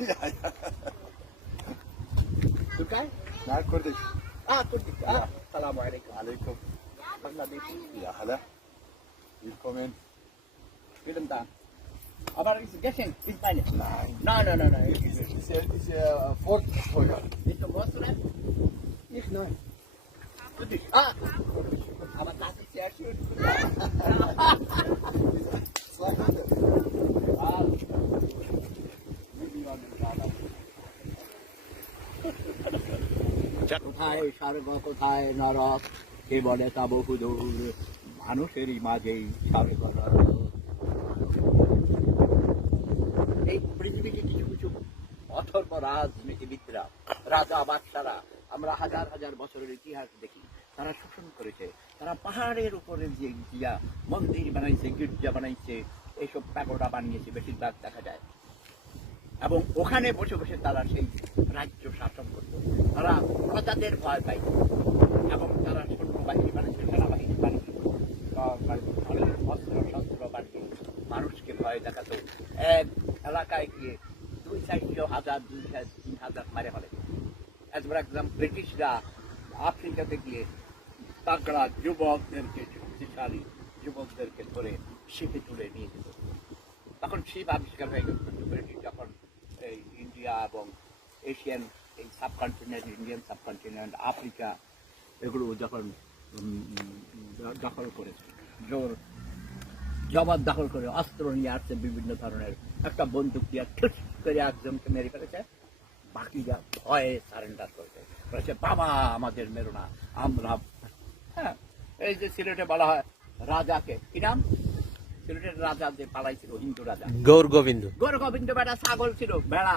ja, ja. Turkije? Nee, Kurdisch. Ah, Kurdisch. Ah, ja. salam alaikum. Alaikum. Ja, hallo. Willkommen. Vielen Dank. Aber het Nein. Nein, nein, nein. nee. Ist. Nicht? Nicht, nein. Kurdisch. Ah, Aber das ist কোথায় স্বর্গ, কোথায় নরক? কে বলে তা বহুদূর মানুষেরই মাঝেই স্বর্গ এই পৃথিবীতে কিছু কিছু অথর্ব রাজনীতিবিদরা, রাজা বাদশারা, আমরা হাজার হাজার বছরের ইতিহাস দেখি। তারা শোষণ করেছে। তারা পাহাড়ের উপরে যে গিয়া মন্দির বানাইছে, গির্জা বানাইছে এইসব প্যাগোডা বানিয়েছে বেশিরভাগ দেখা যায়। এবং ওখানে বসে বসে তারা সেই রাজ্য শাসন করত। তারা প্রজাদের ভয় পাইত এবং তারা সৈন্যবাহিনী বানিয়েছে সেনাবাহিনী বানিয়েছে অস্ত্র শস্ত্র বানিয়ে মানুষকে ভয় দেখাতো। এক এলাকায় গিয়ে দুই চারশো হাজার, দুই তিন হাজার মারে ফেলে। অ্যাজ ফর এক্সাম্পল ব্রিটিশরা আফ্রিকাতে গিয়ে তাগড়া যুবকদেরকে, শক্তিশালী যুবকদেরকে ধরে শিখে তুলে নিয়ে যেত। তখন শিব আবিষ্কার হয়ে গেল। ব্রিটিশ যখন এই ইন্ডিয়া এবং এশিয়ান এই সাবকন্টিনেন্ট ইন্ডিয়ান সাবকন্টিনেন্ট আফ্রিকা এগুলো যখন দখল করেছে জোর জবাব দখল করে অস্ত্র নিয়ে আসছে বিভিন্ন ধরনের। একটা বন্দুক দিয়ে ঠুস করে একজনকে মেরে ফেলেছে। বাকিরা ভয়ে সারেন্ডার করেছে। বলেছে বাবা আমাদের মেরো না আমরা হ্যাঁ এই যে সিলেটে বলা হয় রাজাকে কি নাম? সিলেটের রাজা যে পালাইছিল হিন্দু রাজা। গৌর গোবিন্দ। গৌর গোবিন্দ বেটা ছাগল ছিল বেড়া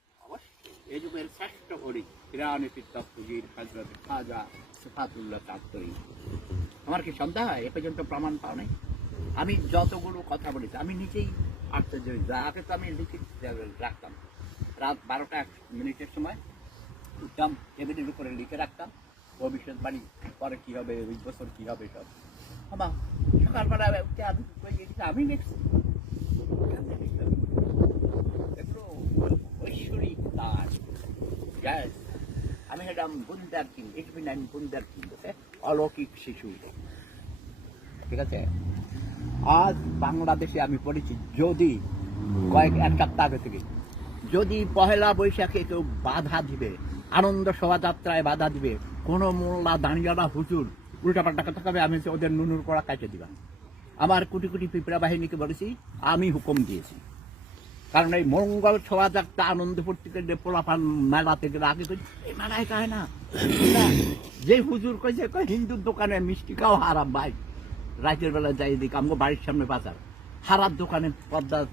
তত্ত্বজির হজরত খাজা সিফাতুল্লাহ তাত্তরি আমার কি সন্দেহ হয় এ পর্যন্ত প্রমাণ পাও নাই আমি যতগুলো কথা বলেছি, আমি নিজেই আশ্চর্য। আগে তো আমি লিখিত রাখতাম রাত বারোটা এক মিনিটের সময় উঠতাম, টেবিলের উপরে লিখে রাখতাম, ভবিষ্যৎবাণী, পরে কি হবে, ওই বছর কি হবে সব আমার সকালবেলা উঠে আমি আমি লিখছি? এগুলো ঐশ্বরিক কাজ Yes. আমি হলাম বুন্দার কিং ইট মিন আইম বুন্দার কিং অলৌকিক শিশু ঠিক আছে? আজ বাংলাদেশে আমি পড়েছি, যদি কয়েক, এক সপ্তাহ আগে থেকে, যদি পহেলা বৈশাখে কেউ বাধা দিবে, আনন্দ শোভাযাত্রায় বাধা দিবে, কোনো মোল্লা দাঁড়িয়ালা হুজুর, উল্টাপাল্টা কথা কবে, আমি ওদের নুনুর করা কাটে দিবা। আমার কোটি কোটি পিঁপড়া বাহিনীকে বলেছি, আমি হুকুম দিয়েছি। কারণ এই মঙ্গল ছোয়া শোভাযাত্রা আনন্দ ফুর্তি যে পোলাপান মেলাতে গেলে আগে কই এই মেলায় কয় না। না, যে হুজুর কইছে কয় হিন্দুর দোকানে মিষ্টি খাও হারাম ভাই। রাতের বেলা যাই দিকে আমাকে বাড়ির সামনে বাজার। হারার দোকানে পর্দা